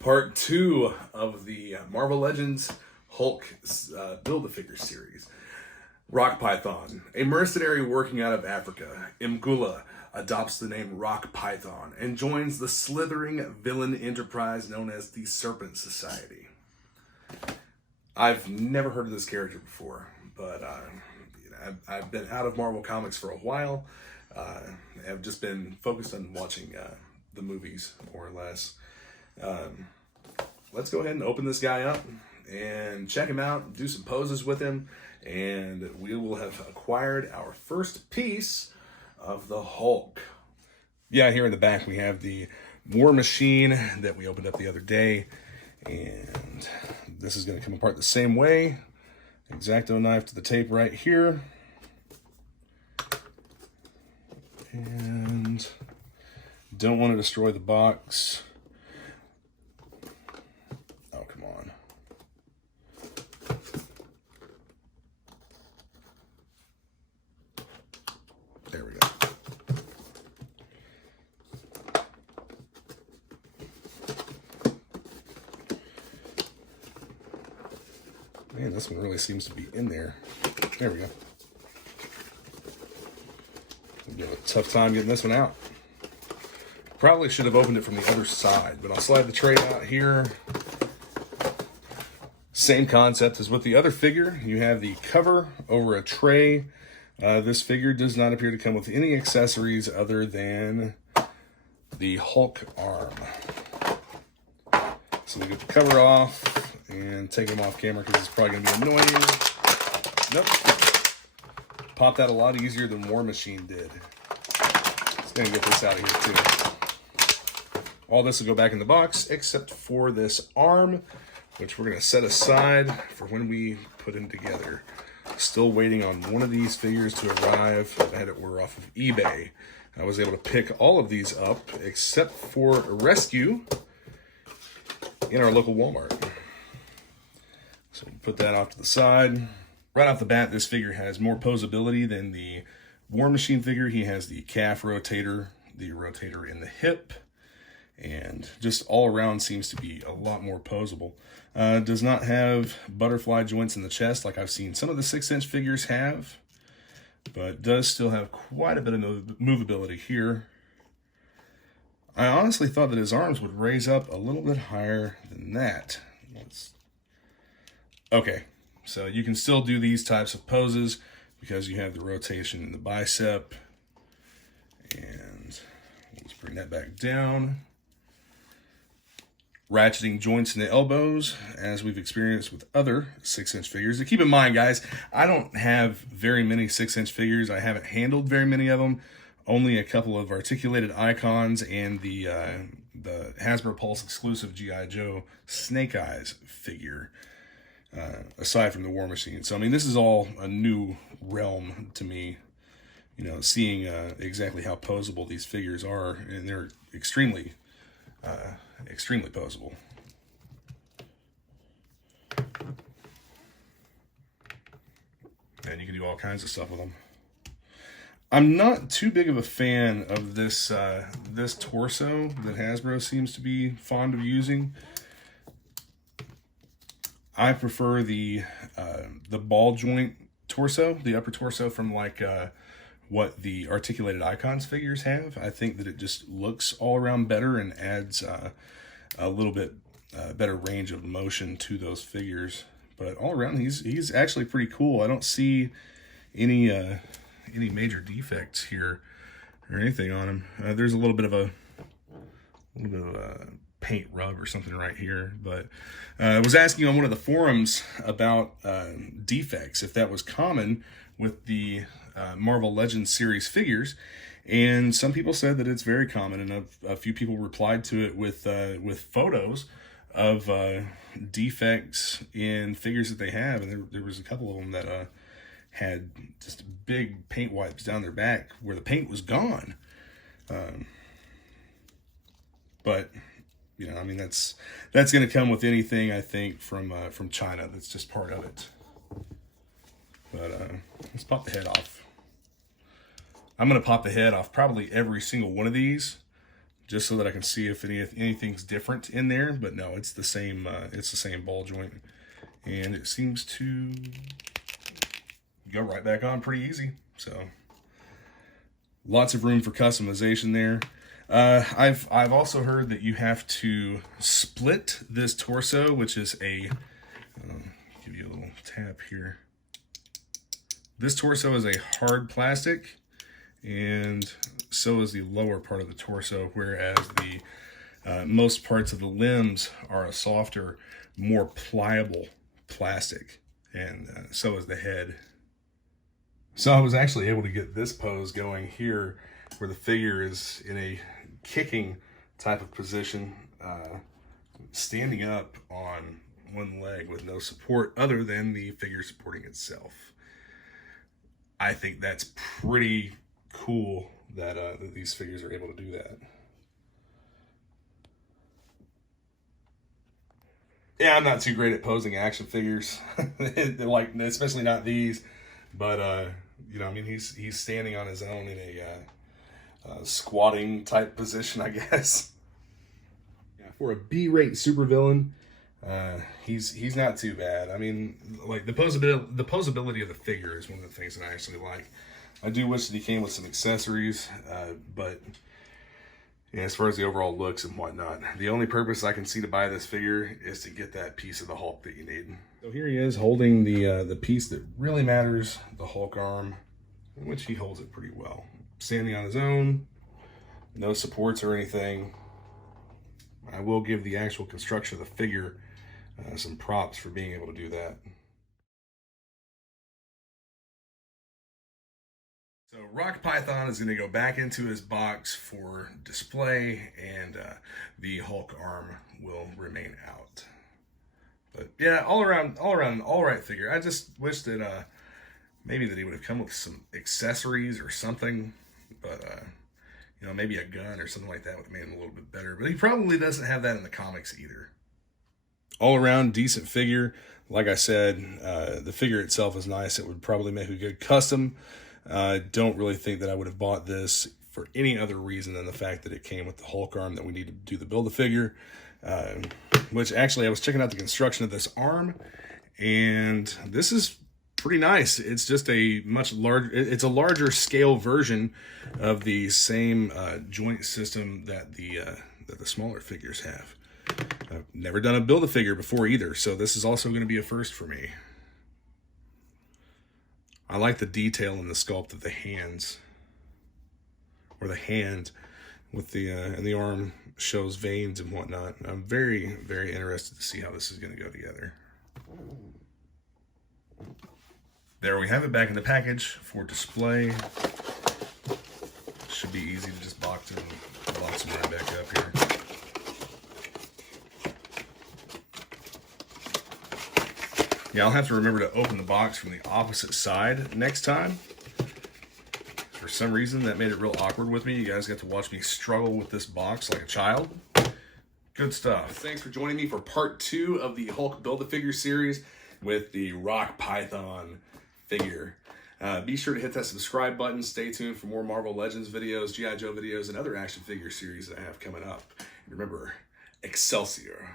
Part 2 of the Marvel Legends Hulk Build-A-Figure series. Rock Python, a mercenary working out of Africa, Mgula adopts the name Rock Python and joins the slithering villain enterprise known as the Serpent Society. I've never heard of this character before, but I've been out of Marvel Comics for a while. I've just been focused on watching the movies, more or less. Let's go ahead and open this guy up and check him out, do some poses with him, and we will have acquired our first piece of the Hulk. Yeah, here in the back we have the War Machine that we opened up the other day, and this is going to come apart the same way. X-Acto knife to the tape right here. And don't want to destroy the box. Oh, come on. There we go. Man, this one really seems to be in there. There we go. We'll have a tough time getting this one out. Probably should have opened it from the other side, but I'll slide the tray out here. Same concept as with the other figure. You have the cover over a tray. This figure does not appear to come with any accessories other than the Hulk arm. So we get the cover off and take them off camera because it's probably going to be annoying. Nope. Popped out a lot easier than War Machine did. Just going to get this out of here too. All this will go back in the box except for this arm, which we're going to set aside for when we put them together. Still waiting on one of these figures to arrive. I had it order off of eBay. I was able to pick all of these up except for a rescue in our local Walmart. So put that off to the side. Right off the bat, this figure has more posability than the War Machine figure. He has the calf rotator, the rotator in the hip, and just all around seems to be a lot more posable. Does not have butterfly joints in the chest like I've seen some of the 6-inch figures have, but does still have quite a bit of movability here. I honestly thought that his arms would raise up a little bit higher than that. Okay, so you can still do these types of poses because you have the rotation in the bicep. And let's bring that back down. Ratcheting joints in the elbows, as we've experienced with other 6-inch figures. And keep in mind, guys, I don't have very many 6-inch figures. I haven't handled very many of them. Only a couple of articulated icons and the Hasbro Pulse exclusive G.I. Joe Snake Eyes figure, aside from the War Machine. So, I mean, this is all a new realm to me, you know, seeing exactly how posable these figures are, and they're extremely posable. And you can do all kinds of stuff with them. I'm not too big of a fan of this this torso that Hasbro seems to be fond of using. I prefer the ball joint torso, the upper torso from like what the articulated icons figures have. I think that it just looks all around better and adds a little bit better range of motion to those figures. But all around, he's actually pretty cool. I don't see any major defects here or anything on him. There's a little bit of a paint rub or something right here, but I was asking on one of the forums about defects, if that was common with the Marvel Legends series figures, and some people said that it's very common, and a few people replied to it with photos of defects in figures that they have, and there was a couple of them that had just big paint wipes down their back where the paint was gone. But you know, I mean, that's going to come with anything, I think, from China. That's just part of it. But let's pop the head off. I'm going to pop the head off probably every single one of these, just so that I can see if anything's different in there. But no, it's the same ball joint, and it seems to go right back on pretty easy. So lots of room for customization there. I've also heard that you have to split this torso, which is a give you a little tap here. This torso is a hard plastic, and so is the lower part of the torso, whereas the most parts of the limbs are a softer, more pliable plastic, and so is the head. So I was actually able to get this pose going here, where the figure is in a kicking type of position, standing up on one leg with no support other than the figure supporting itself. I think that's pretty cool that, that these figures are able to do that. Yeah, I'm not too great at posing action figures, like especially not these. But you know, I mean, he's standing on his own in a squatting type position, I guess. Yeah, for a B-rate supervillain, he's not too bad. I mean, like the posability of the figure is one of the things that I actually like. I do wish that he came with some accessories, but yeah, as far as the overall looks and whatnot, the only purpose I can see to buy this figure is to get that piece of the Hulk that you need. So here he is holding the piece that really matters, the Hulk arm, in which he holds it pretty well. Standing on his own, no supports or anything. I will give the actual construction of the figure some props for being able to do that. So Rock Python is going to go back into his box for display, and the Hulk arm will remain out. But yeah, all around, an all right figure. I just wish that maybe that he would have come with some accessories or something. But you know, maybe a gun or something like that would have made him a little bit better. But he probably doesn't have that in the comics either. All around decent figure. Like I said, the figure itself is nice. It would probably make a good custom. I don't really think that I would have bought this for any other reason than the fact that it came with the Hulk arm that we need to do the Build-A-Figure. Which actually, I was checking out the construction of this arm, and this is pretty nice. It's just a much larger, it's a larger scale version of the same joint system that the smaller figures have. I've never done a Build-A-Figure before either, so this is also going to be a first for me. I like the detail in the sculpt of the hands, or the hand with the and the arm shows veins and whatnot. I'm very, very interested to see how this is going to go together. There we have it, back in the package for display. Should be easy to just box them right back up here. Yeah, I'll have to remember to open the box from the opposite side next time. For some reason, that made it real awkward with me. You guys got to watch me struggle with this box like a child. Good stuff. Thanks for joining me for part 2 of the Hulk Build-A-Figure series with the Rock Python figure. Be sure to hit that subscribe button. Stay tuned for more Marvel Legends videos, G.I. Joe videos, and other action figure series that I have coming up. And remember, Excelsior.